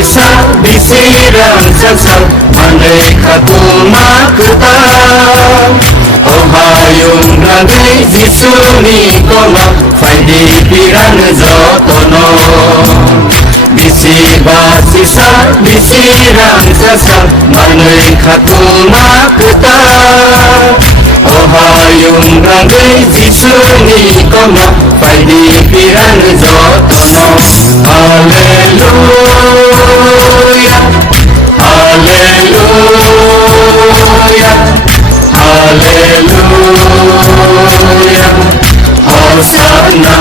sisa disiram saksal maneka tumakta ohayung nagai jisuni kono phải đi piran jotono bisi basisa disiram saksal maneka tumakta ohayung nagai jisuni kono phải đi piran jotono hallelujah hallelujah hallelujah hosanna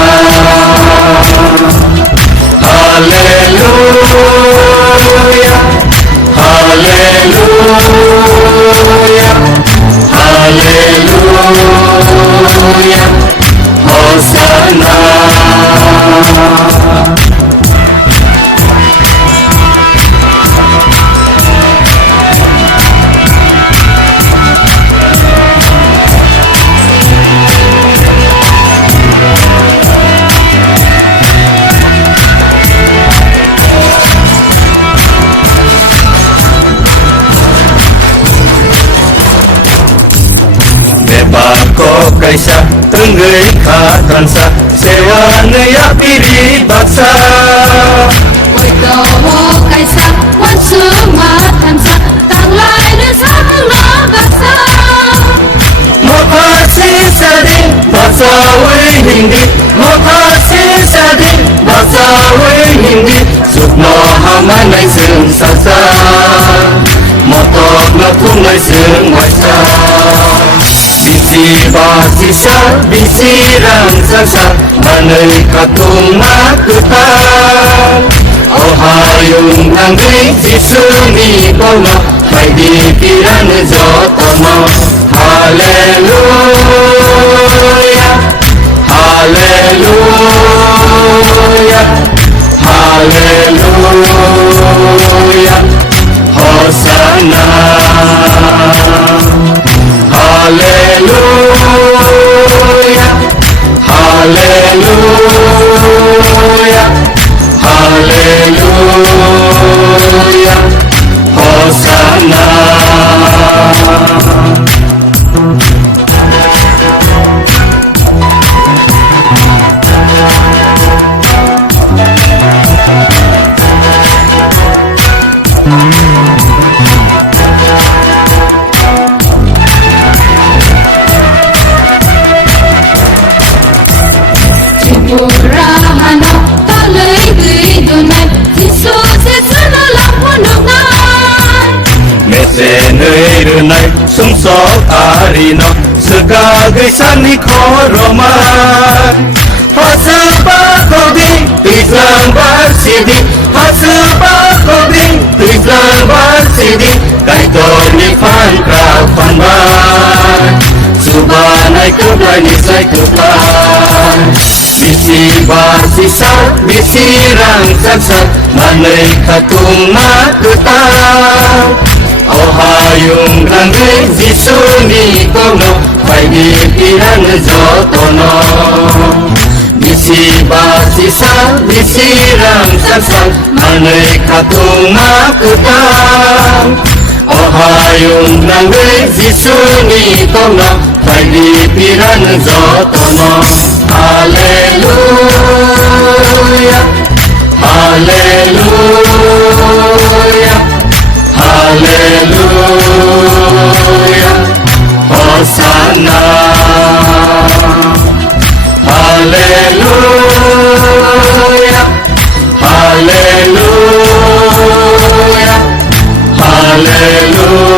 hallelujah hallelujah hallelujah hosanna kaisa tenggai katransa sewa naya piri baksa oi to kaisa wan suma tansa tang lai ne sang lo baksa mokasi sadi baksa wei hindi mokasi sadi baksa wei hindi sukno hamanai sung sasa motok na punai sung waisa bisi basisa bisiram saksa manai katung makutan ohayung nagai jisuni kono phải đi piran jotono hallelujah hallelujah hallelujah hosanna hallelujah hallelujah hallelujah hosanna Purahana talai gui dunai jisu se sana lamunungan mese nơi runai sung so arino sega gesani koroman hasba kobi tisang barsidi hasba kobi tisang barsidi kai to ni fan kra fan ba subanai kubai ni sai kubai bisi basisa bisiram saksa manai katung makuta ohayung nagai jisuni kono phải đi piran jotono bisi basisa bisiram saksa manai katung makuta ohayung nagai jisuni kono phải đi piran jotono hallelujah hallelujah hallelujah hosanna hallelujah hallelujah hallelujah